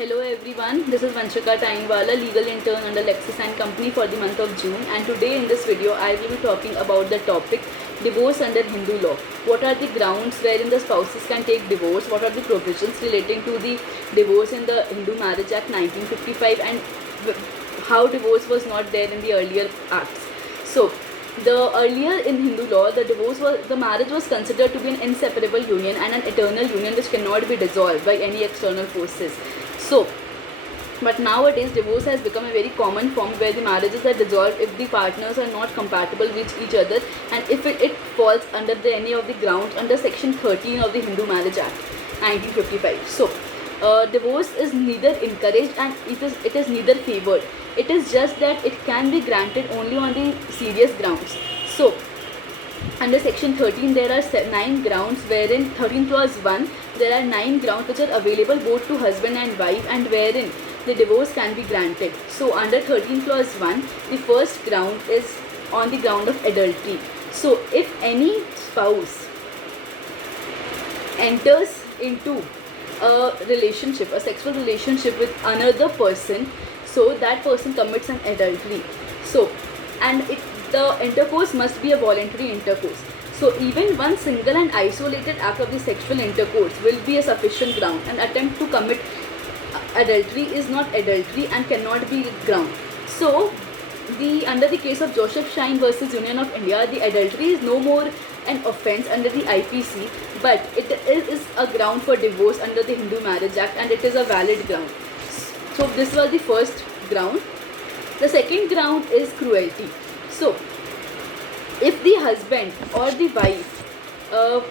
Hello everyone, this is Vanshika Tainwala, legal intern under Lexis & Company for the month of June, and today in this video I will be talking about the topic divorce under Hindu law. What are the grounds wherein the spouses can take divorce? What are the provisions relating to the divorce in the Hindu Marriage Act 1955 and how divorce was not there in the earlier acts. So the earlier in Hindu law, the marriage was considered to be an inseparable union and an eternal union which cannot be dissolved by any external forces. So, but nowadays divorce has become a very common form where the marriages are dissolved if the partners are not compatible with each other and if it falls under any of the grounds under section 13 of the Hindu Marriage Act 1955. So, divorce is neither encouraged and it is neither favored. It is just that it can be granted only on the serious grounds. So, under section 13 there are 9 grounds wherein 13 clause 1 there are 9 grounds which are available both to husband and wife and wherein the divorce can be granted. So under 13 clause 1 the first ground is on the ground of adultery. So if any spouse enters into a relationship, a sexual relationship with another person, so that person commits an adultery. So and the intercourse must be a voluntary intercourse. So even one single and isolated act of the sexual intercourse will be a sufficient ground. An attempt to commit adultery is not adultery and cannot be ground. So under the case of Joseph Shine versus Union of India, the adultery is no more an offence under the IPC, but it is a ground for divorce under the Hindu Marriage Act and it is a valid ground. So this was the first ground. The second ground is cruelty. So, if the husband or the wife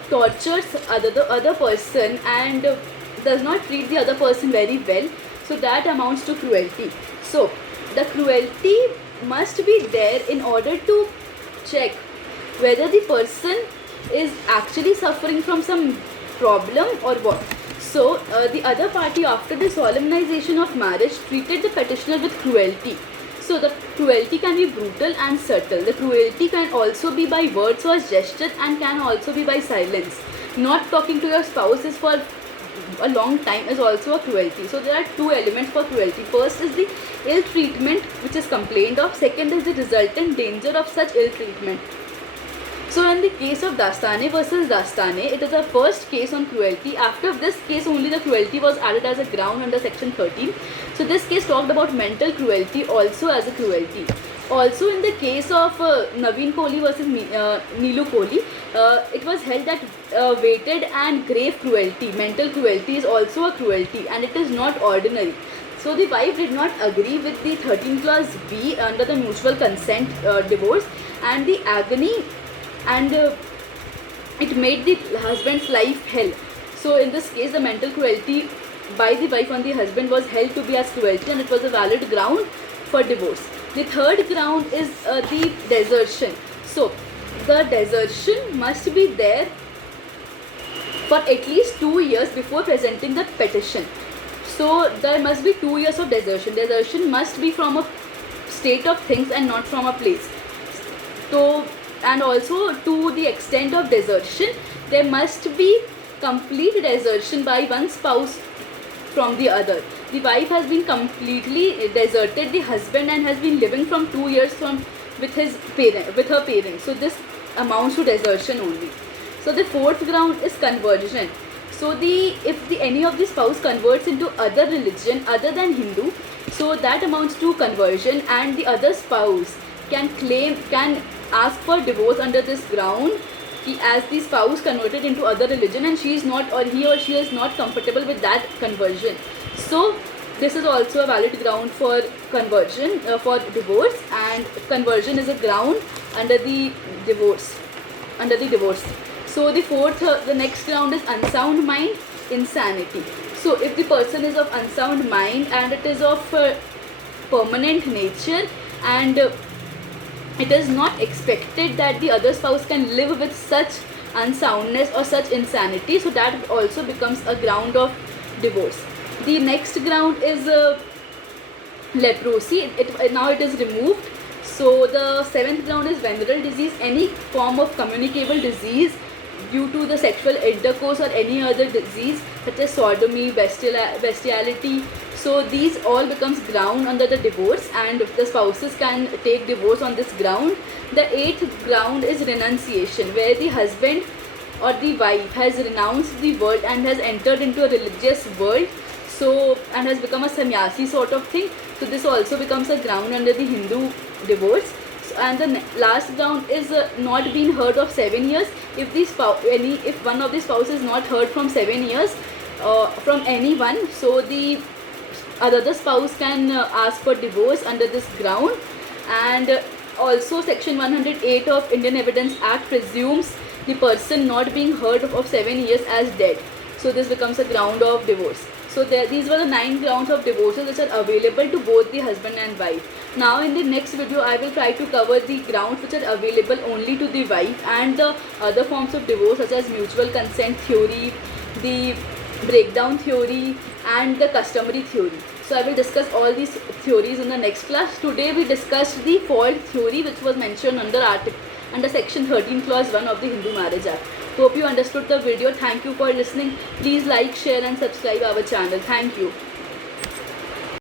tortures the other person and does not treat the other person very well, so that amounts to cruelty. So, the cruelty must be there in order to check whether the person is actually suffering from some problem or what. So, the other party after the solemnization of marriage treated the petitioner with cruelty. So the cruelty can be brutal and subtle. The cruelty can also be by words or gesture and can also be by silence. Not talking to your spouse is for a long time is also a cruelty. So there are two elements for cruelty. First is the ill treatment which is complained of. Second is the resultant danger of such ill treatment. So in the case of Dastane versus Dastane, it is the first case on cruelty. After this case only the cruelty was added as a ground under section 13. So this case talked about mental cruelty also as a cruelty. Also in the case of Naveen Kohli versus Neelu Kohli, it was held that weighted and grave cruelty, mental cruelty is also a cruelty and it is not ordinary. So the wife did not agree with the 13 clause B under the mutual consent divorce and the agony and it made the husband's life hell. So in this case the mental cruelty by the wife on the husband was held to be as cruelty and it was a valid ground for divorce. The third ground is the desertion. So the desertion must be there for at least 2 years before presenting the petition. So there must be 2 years of desertion. Desertion must be from a state of things and not from a place. So and also to the extent of desertion, there must be complete desertion by one spouse from the other. The wife has been completely deserted the husband and has been living from 2 years with her parents. So this amounts to desertion only. So the fourth ground is conversion. So if any of the spouse converts into other religion other than Hindu, so that amounts to conversion and the other spouse can ask for divorce under this ground as the spouse converted into other religion and she is not or he or she is not comfortable with that conversion. So this is also a valid ground for conversion for divorce and conversion is a ground under the divorce. So the next ground is unsound mind, insanity. So if the person is of unsound mind and it is of permanent nature and it is not expected that the other spouse can live with such unsoundness or such insanity, so that also becomes a ground of divorce. The next ground is leprosy. Now it is removed. So the seventh ground is venereal disease, any form of communicable disease due to the sexual intercourse or any other disease such as sodomy, bestiality. So these all becomes ground under the divorce, and the spouses can take divorce on this ground. The eighth ground is renunciation, where the husband or the wife has renounced the world and has entered into a religious world, so and has become a sannyasi sort of thing. So this also becomes a ground under the Hindu divorce. And the last ground is not being heard of 7 years. If the if one of the spouse is not heard from 7 years from anyone, so the other spouse can ask for divorce under this ground. And also section 108 of Indian Evidence Act presumes the person not being heard of 7 years as dead. So this becomes a ground of divorce. So these were the 9 grounds of divorces which are available to both the husband and wife. Now in the next video I will try to cover the grounds which are available only to the wife, and the other forms of divorce such as mutual consent theory, the breakdown theory, and the customary theory. So I will discuss all these theories in the next class. Today we discussed the fault theory, which was mentioned under section 13 clause 1 of the Hindu Marriage Act. Hope you understood the video. Thank you for listening. Please like, share and subscribe our channel. Thank you.